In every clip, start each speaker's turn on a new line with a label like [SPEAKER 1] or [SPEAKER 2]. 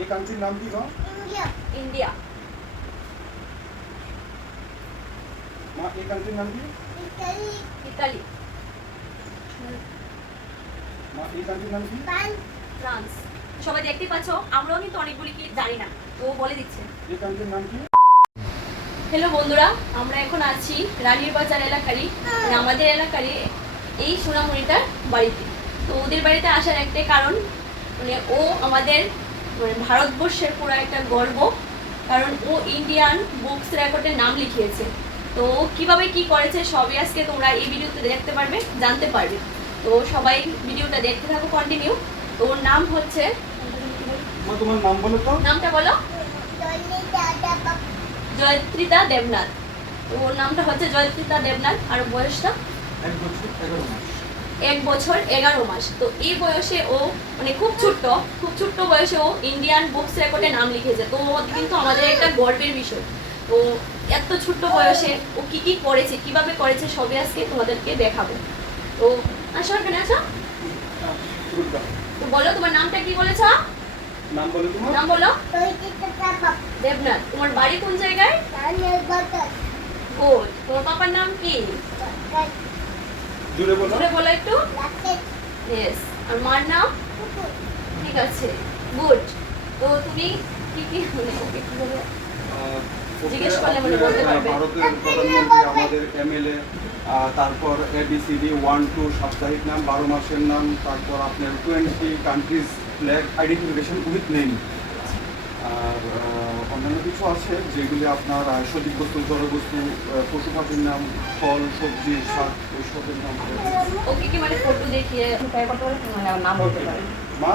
[SPEAKER 1] এই কান্ট্রির নাম কি গো
[SPEAKER 2] ইন্ডিয়া
[SPEAKER 1] মা এই কান্ট্রির নাম কি
[SPEAKER 2] ইতালি
[SPEAKER 1] মা এই কান্ট্রির নাম কি
[SPEAKER 2] ফ্রান্স সবাই দেখতেই পাচ্ছ? আমরাও কিন্তু অনেকগুলি কি জানি না। ও বলে দিচ্ছে।
[SPEAKER 1] এই কান্ট্রির নাম কি
[SPEAKER 2] হ্যালো বন্ধুরা। আমরা এখন আছি রানীর বাজার এলাকারই মানে আমাদের এলাকারই এই সোনামণিটার বাড়িতে। তো ওদের বাড়িতে আসার একটাই কারণ মানে ও আমাদের ভারতবর্ষের পুরো একটা গর্ব কারণ ও ইন্ডিয়ান বুকস রেকর্ডে নাম লিখিয়েছে। তো কীভাবে কি করেছে সবই আজকে তোমরা এই ভিডিওতে দেখতে পারবে জানতে পারবে। তো সবাই ভিডিওটা দেখতে থাকো কন্টিনিউ তো ওর নাম হচ্ছে
[SPEAKER 1] তোমার নাম বলো তো।
[SPEAKER 2] নামটা বলো। জয়ত্রিতা দেবনাথ। তো ওর নামটা হচ্ছে জয়ত্রিতা দেবনাথ। আর বয়সটা?
[SPEAKER 1] এক বছর এগারো মাস।
[SPEAKER 2] এক বছর এগারো মাস। তো এই বয়সে ও মানে খুব ছোট্ট খুব ছোট্ট বয়সে ও ইন্ডিয়ান বুকস রেকর্ডে নাম লিখেছে। তো ও কিন্তু আমাদের একটা গর্বের বিষয়। তো এত ছোট্ট বয়সে ও কি কি করেছে কীভাবে করেছে সবই আজকে তোমাদেরকে দেখাবো। তো আসো
[SPEAKER 1] কেন আছো?
[SPEAKER 2] তো বলো তোমার নামটা কি বলেছ?
[SPEAKER 1] নাম বলো তোমার।
[SPEAKER 2] নাম বলো। দেবনাথ। তোমার বাড়ি কোন জায়গায়? গোল তোমার পাপার নাম কি?
[SPEAKER 1] জুড়ে বলো।
[SPEAKER 2] জোরে বলো একটু। ইয়েস আর মার নাম ঠিক আছে। গুড তো তুমি কি কি মানে ওকে কীভাবে জিজ্ঞেস করলে মনে বলতে পারবে।
[SPEAKER 1] ভারতের প্রধানমন্ত্রী আমাদের এমএলএ তারপর এবিসিডি ওয়ান টু সাপ্তাহিক নাম বারো মাসের নাম তারপর আপনার twenty countries flag identification with name আর অন্যান্য কিছু আছে যেগুলি আপনার সজীব বস্তু জড়বস্তু পশু পাখির নাম ফল সবজি শাক এইসবের নাম
[SPEAKER 2] ওকে কি মানে ফটো দেখিয়ে মানে নাম বলতে
[SPEAKER 1] মা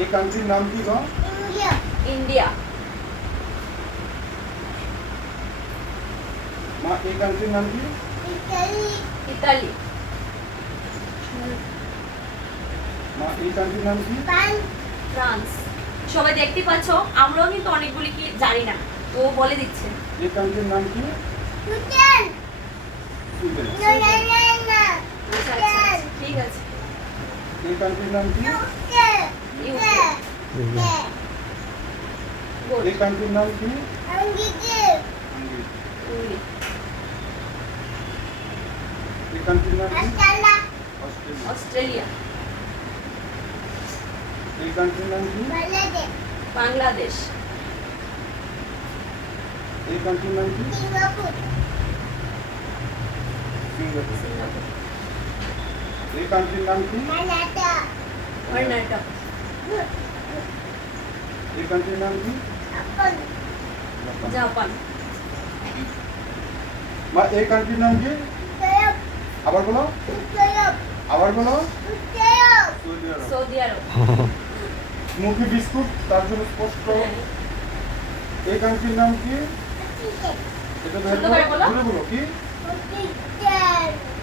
[SPEAKER 1] এই কান্ট্রির নাম কি গো
[SPEAKER 2] ইন্ডিয়া।
[SPEAKER 1] মা এই কান্ট্রির নাম কি?
[SPEAKER 2] ইতালি।
[SPEAKER 1] মা এই কান্ট্রির নাম কি?
[SPEAKER 2] ফ্রান্স। সবাই দেখতে পাচ্ছ আমরাও কিন্তু অনেকগুলি কি জানি না। ও বলে দিচ্ছে।
[SPEAKER 1] এই কান্ট্রির নাম কি? সুইডেন
[SPEAKER 2] আচ্ছা আচ্ছা ঠিক আছে।
[SPEAKER 1] এই কান্ট্রির নাম কি? এই কান্ট্রির নাম কি? এই কান্ট্রির নাম কি? অস্ট্রেলিয়া।
[SPEAKER 2] অস্ট্রেলিয়া।
[SPEAKER 1] এই কান্ট্রির নাম কি
[SPEAKER 2] বাংলাদেশ।
[SPEAKER 1] এই কান্ট্রির নাম কি? সিঙ্গাপুর। এই কান্ট্রির নাম কি?
[SPEAKER 2] কর্ণাটক।
[SPEAKER 1] এই কান্ট্রির নাম কি?
[SPEAKER 2] জাপান।
[SPEAKER 1] মা এই কান্ট্রির নাম কি? আবার বলো। আবার বলো। Saudi Arab
[SPEAKER 2] Saudi Arab.
[SPEAKER 1] মুখি বিস্কুট তার জন্য স্পষ্ট। এই কান্ট্রির নাম কি? এটা ধরে
[SPEAKER 2] বলো।
[SPEAKER 1] বলো বলো কি?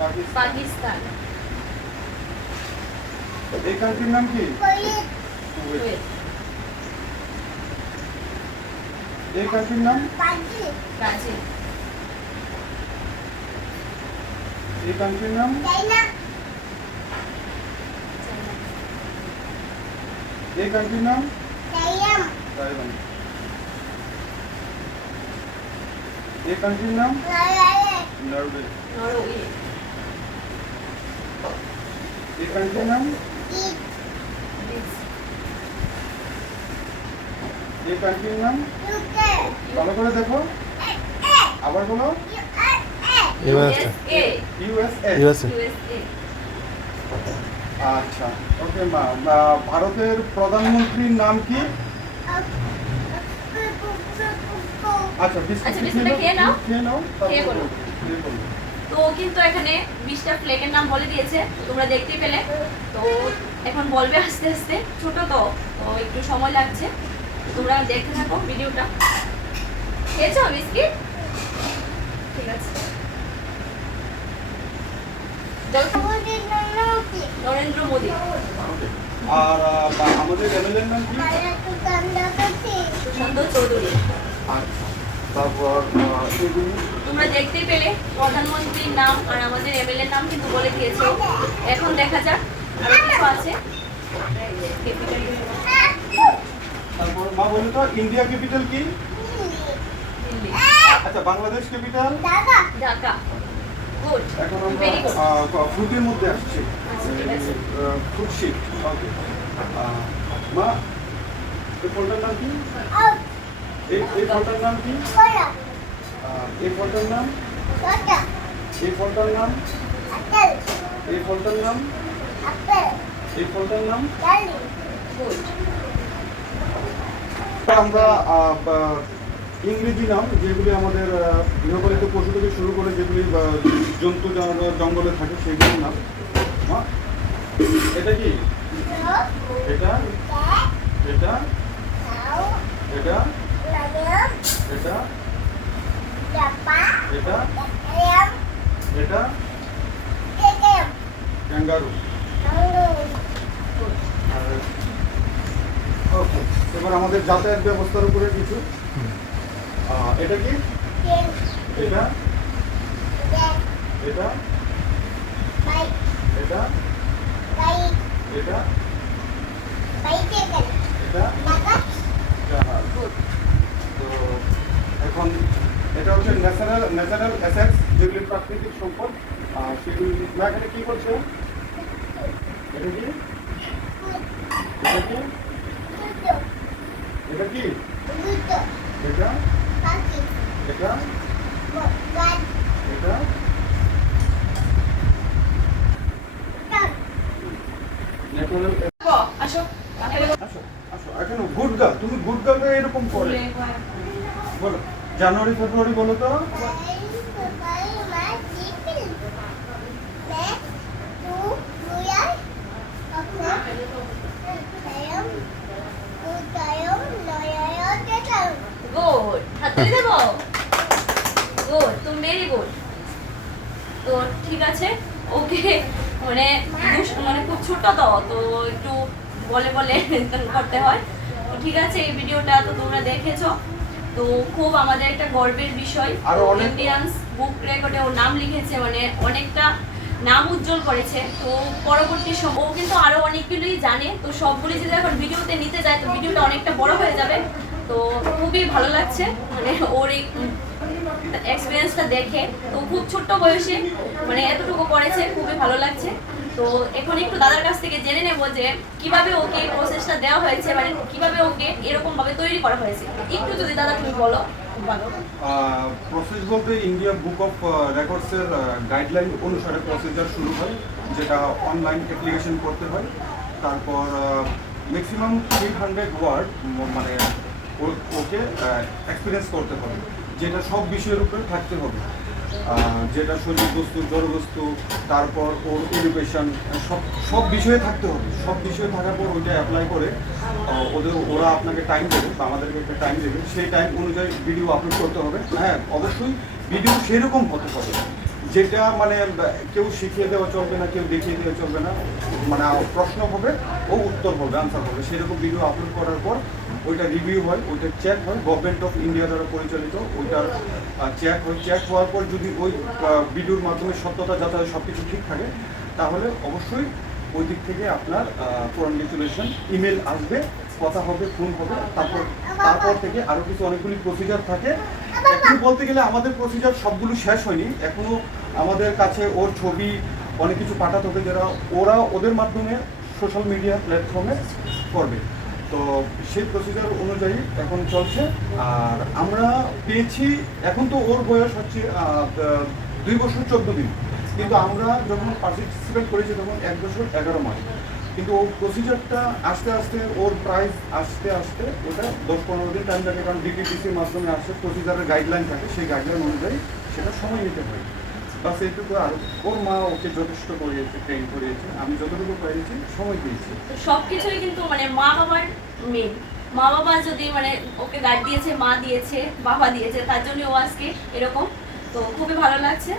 [SPEAKER 1] পাকিস্তান।
[SPEAKER 2] পাকিস্তান।
[SPEAKER 1] এই কান্ট্রির নাম কি? এই কান্ট্রির নাম? এই কান্ট্রির নাম? এই কান্ট্রির নাম? তাইওয়ান এই কান্ট্রির নাম? নরওয়ে।
[SPEAKER 2] নরওয়ে।
[SPEAKER 1] এই কান্ট্রির নাম? এই কান্ট্রির নাম? ভালো করে দেখো। আবার বলো।
[SPEAKER 2] ইউএসএ
[SPEAKER 1] ইউএসএ
[SPEAKER 3] ইউএসএ
[SPEAKER 2] ইউএসএ
[SPEAKER 1] আচ্ছা ওকে মা ভারতের প্রধানমন্ত্রীর নাম কি আচ্ছা
[SPEAKER 2] আচ্ছা, বিস্কুটটা খেয়ে নাও।
[SPEAKER 1] খেয়ে নাও
[SPEAKER 2] খেয়ে বলো।
[SPEAKER 1] বলব। খেয়ে বলো।
[SPEAKER 2] তো কিন্তু এখানে বিশটা ফ্লেগের নাম বলে দিয়েছে তোমরা দেখতে পেলে তো এখন বলবে আস্তে আস্তে ছোট তো তো একটু সময় লাগছে তোমরা দেখতে থাকো ভিডিওটা খেয়েছো বিস্কিট ঠিক আছে নরেন্দ্র মোদী।
[SPEAKER 1] আর আমাদের এমএলএর নাম কি?
[SPEAKER 2] সুশান্ত চৌধুরী।
[SPEAKER 1] তারপর
[SPEAKER 2] তোমরা দেখতেই পেলে প্রধানমন্ত্রীর নাম আর আমাদের এমএলএ নাম কিন্তু বলে দিয়েছে। এখন দেখা যাক আরও কিছু আছে।
[SPEAKER 1] তারপর বলো তো ইন্ডিয়া ক্যাপিটাল কি? আচ্ছা বাংলাদেশ ক্যাপিটাল?
[SPEAKER 2] ঢাকা।
[SPEAKER 1] এখন আমরা ফ্রুটের মধ্যে আসছি। ফ্রুট শিট ওকে মা এই ফলটার নাম কি? এই এই ফলটার নাম কি? এই ফলটার নাম? এই ফলটার নাম? এই ফলটার নাম? এই ফলটার নাম? আমরা ইংরেজি নাম, যেগুলি আমাদের গৃহপালিত পশু থেকে শুরু করে যেগুলি জন্তু জঙ্গলে থাকে সেগুলির নাম। এটা কি? এটা? এটা? এটা? এটা? এটা? এটা? ক্যাঙ্গারু এবার আমাদের যাতায়াত ব্যবস্থার উপরে কিছু। এটা কি? এটা? এটা? এটা? এটা? এটা? তো, এখন এটা হচ্ছে ন্যাচারাল ন্যাচারাল অ্যাসেটস যেগুলি প্রাকৃতিক সম্পদ আর সেগুলি না এখানে কি করছে? এটা কি? এটা কি? এটা কি? এটা? এটা এটা
[SPEAKER 2] আসো।
[SPEAKER 1] আসো আসো এখন গুড গার্ল তুমি গুড এরকম করে। বলো জানুয়ারি ফেব্রুয়ারি বলো তো।
[SPEAKER 2] গুড হাততালি গুড তুমি ভেরি গুড তো ঠিক আছে? ওকে মানে মানে খুব ছোট তো তো একটু বলে বলে করতে হয়। তো ঠিক আছে এই ভিডিওটা তো তোমরা দেখেছ। তো খুব আমাদের একটা গর্বের বিষয়। ইন্ডিয়ান্স বুক রেকর্ডে ওর নাম লিখেছে মানে অনেকটা নাম উজ্জ্বল করেছে। তো পরবর্তী সময় ও কিন্তু আরও অনেকগুলোই জানে। তো সবগুলি যদি এখন ভিডিওতে নিতে যায় তো ভিডিওটা অনেকটা বড় হয়ে যাবে। তো খুবই ভালো লাগছে। মানে ওর এই এক্সপিরিয়েন্সটা দেখে। তো খুব ছোট্ট বয়সে মানে এতটুকু করেছে, খুবই ভালো লাগছে। তো এখন একটু দাদার কাছ থেকে জেনে নেব যে কীভাবে ওকে প্রসেসটা দেওয়া হয়েছে মানে কীভাবে ওকে এরকম ভাবে তৈরি করা হয়েছে। একটু যদি দাদা তুমি বলো।
[SPEAKER 1] প্রসেস বলতে ইন্ডিয়া বুক অফ রেকর্ডসের গাইডলাইন অনুসারে প্রসিজার শুরু হয়, যেটা অনলাইন অ্যাপ্লিকেশন করতে হয়। তারপর ম্যাক্সিমাম থ্রি হান্ড্রেড ওয়ার্ড মানে ওকে এক্সপিরিয়েন্স করতে হবে, যেটা সব বিষয়ের উপরে থাকতে হবে। যেটা শরীর বস্তু, জড় বস্তু, তারপর ওর এডুকেশন সব সব বিষয়ে থাকতে হবে। সব বিষয়ে থাকার পর ওইটা অ্যাপ্লাই করে ওদের, ওরা আপনাকে টাইম দেবে বা আমাদেরকে একটা টাইম দেবে। সেই টাইম অনুযায়ী ভিডিও আপলোড করতে হবে। হ্যাঁ অবশ্যই ভিডিও সেরকম হতে হবে। যেটা মানে কেউ শিখিয়ে দেওয়া চলবে না, কেউ দেখিয়ে দেওয়া চলবে না। মানে প্রশ্ন হবে ও উত্তর হবে আনসার হবে। সেরকম ভিডিও আপলোড করার পর ওইটা রিভিউ হয়, ওইটা চেক হয়। গভর্নমেন্ট অফ ইন্ডিয়া দ্বারা পরিচালিত ওইটার চেক হয়। চেক হওয়ার পর যদি ওই ভিডিওর মাধ্যমে সত্যতা যাতায়াত সব কিছু ঠিক থাকে, তাহলে অবশ্যই ওই দিক থেকে আপনার কনগ্রেচুলেশন ইমেল আসবে, কথা হবে ফোন হবে, তারপর তারপর থেকে আরও কিছু অনেকগুলি প্রসিজার থাকে। একটু বলতে গেলে আমাদের প্রসিজার সবগুলো শেষ হয়নি। এখনও আমাদের কাছে ওর ছবি, অনেক কিছু পাঠাতে হবে যারা, ওরা ওদের মাধ্যমে সোশ্যাল মিডিয়া প্ল্যাটফর্মে করবে। তো সেই প্রসিজার অনুযায়ী এখন চলছে। আর আমরা পেয়েছি, এখন তো ওর বয়স হচ্ছে দুই বছর চোদ্দ দিন। কিন্তু আমরা যখন পার্টিসিপেট করেছি তখন এক বছর এগারো মাস। কিন্তু ওর প্রসিজারটা আস্তে আস্তে, ওর প্রাইস আস্তে আস্তে ওটা দশ পনেরো দিন টাইম লাগে কারণ ডিটিপিসির মাধ্যমে আসে প্রসিজারের গাইডলাইন থাকে। সেই গাইডলাইন অনুযায়ী সেটা সময় নিতে হয়। বাস এইটুকু আর ওর মা ওকে যথেষ্ট করিয়েছে ট্রেন করিয়েছে। আমি যতটুকু পেরেছি সময় দিয়েছি।
[SPEAKER 2] তো সব কিছুই কিন্তু মানে মা বাবার মেন মা বাবা যদি মানে ওকে গাইড দিয়েছে মা দিয়েছে বাবা দিয়েছে তার জন্য ও আজকে এরকম। তো খুবই ভালো লাগছে।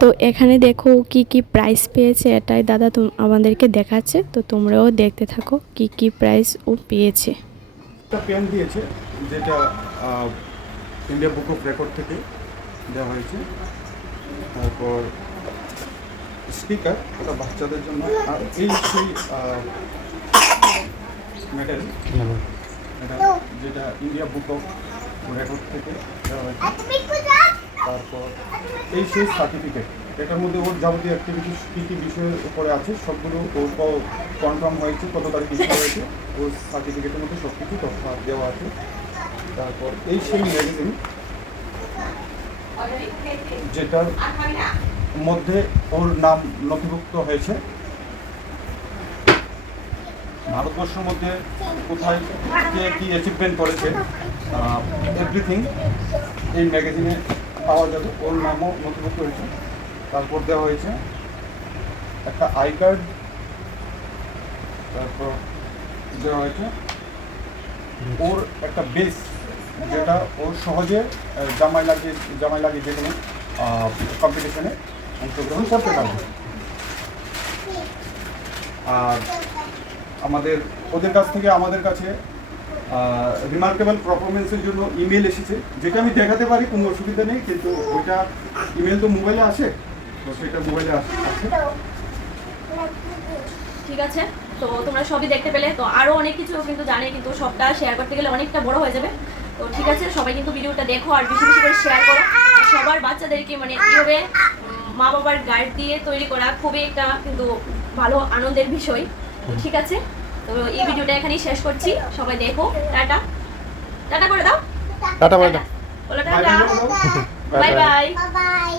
[SPEAKER 3] তো এখানে দেখো কি কি প্রাইস পেয়েছে এটাই দাদা আমাদেরকে দেখাচ্ছে। তো তোমরাও দেখতে থাকো কি কি প্রাইস ও পেয়েছে।
[SPEAKER 1] একটা পেন দিয়েছে যেটা ইন্ডিয়া বুক অফ রেকর্ড থেকে দেওয়া হয়েছে। তারপর স্পিকার ওটা বাচ্চাদের জন্য। আর এই সেই মেডেল এটা যেটা ইন্ডিয়া বুক অফ রেকর্ড থেকে দেওয়া হয়েছে। তারপর এই সেই সার্টিফিকেট এটার মধ্যে ওর যাবতীয় অ্যাক্টিভিটিস কী কী বিষয়ের উপরে আছে, সবগুলো ওর কনফার্ম হয়েছে, কত তারিখ ইস্যু হয়েছে, ওর সার্টিফিকেটের মধ্যে সব কিছু তথ্য দেওয়া আছে। তারপর এই সেই ম্যাগাজিন যেটার মধ্যে ওর নাম নথিভুক্ত হয়েছে। ভারতবর্ষের মধ্যে কোথায় কে কী অ্যাচিভমেন্ট করেছে এভরিথিং এই ম্যাগাজিনে পাওয়া যাবে। ওর নামও নথিভুক্ত হয়েছে। তারপর দেওয়া হয়েছে একটা আই কার্ড তারপর দেওয়া হয়েছে। ওর একটা বেস যেটা ও সহজে জামাই লাগিয়ে জামাই লাগিয়ে যে কোনো কম্পিটিশনে অংশগ্রহণ করতে পারবে। আর আমাদের, ওদের কাছ থেকে আমাদের কাছে রিমার্কেবল পারফরমেন্সের জন্য ইমেল এসেছে, যেটা আমি দেখাতে পারি, কোনো অসুবিধা নেই, কিন্তু ওইটা ইমেল তো মোবাইলে আসে, তো সেটা মোবাইলে আসে
[SPEAKER 2] ঠিক আছে, তো তোমরা সবই দেখতে পেলে, তো আরও অনেক কিছু কিন্তু জানে, কিন্তু সবটা শেয়ার করতে গেলে অনেকটা বড় হয়ে যাবে। তো ঠিক আছে সবাই কিন্তু ভিডিওটা দেখো আর বেশি বেশি করে শেয়ার করো। সবার বাচ্চাদেরকে মানে এইভাবে মা বাবার গাইড দিয়ে তৈরি করা খুবই একটা কিন্তু ভালো আনন্দের বিষয়। তো ঠিক আছে তো এই ভিডিওটা এখানেই শেষ করছি। সবাই দেখো টাটা। টাটা করে দাও।
[SPEAKER 4] টাটা
[SPEAKER 2] বলো tata.
[SPEAKER 1] Bye
[SPEAKER 2] bye bye
[SPEAKER 4] bye.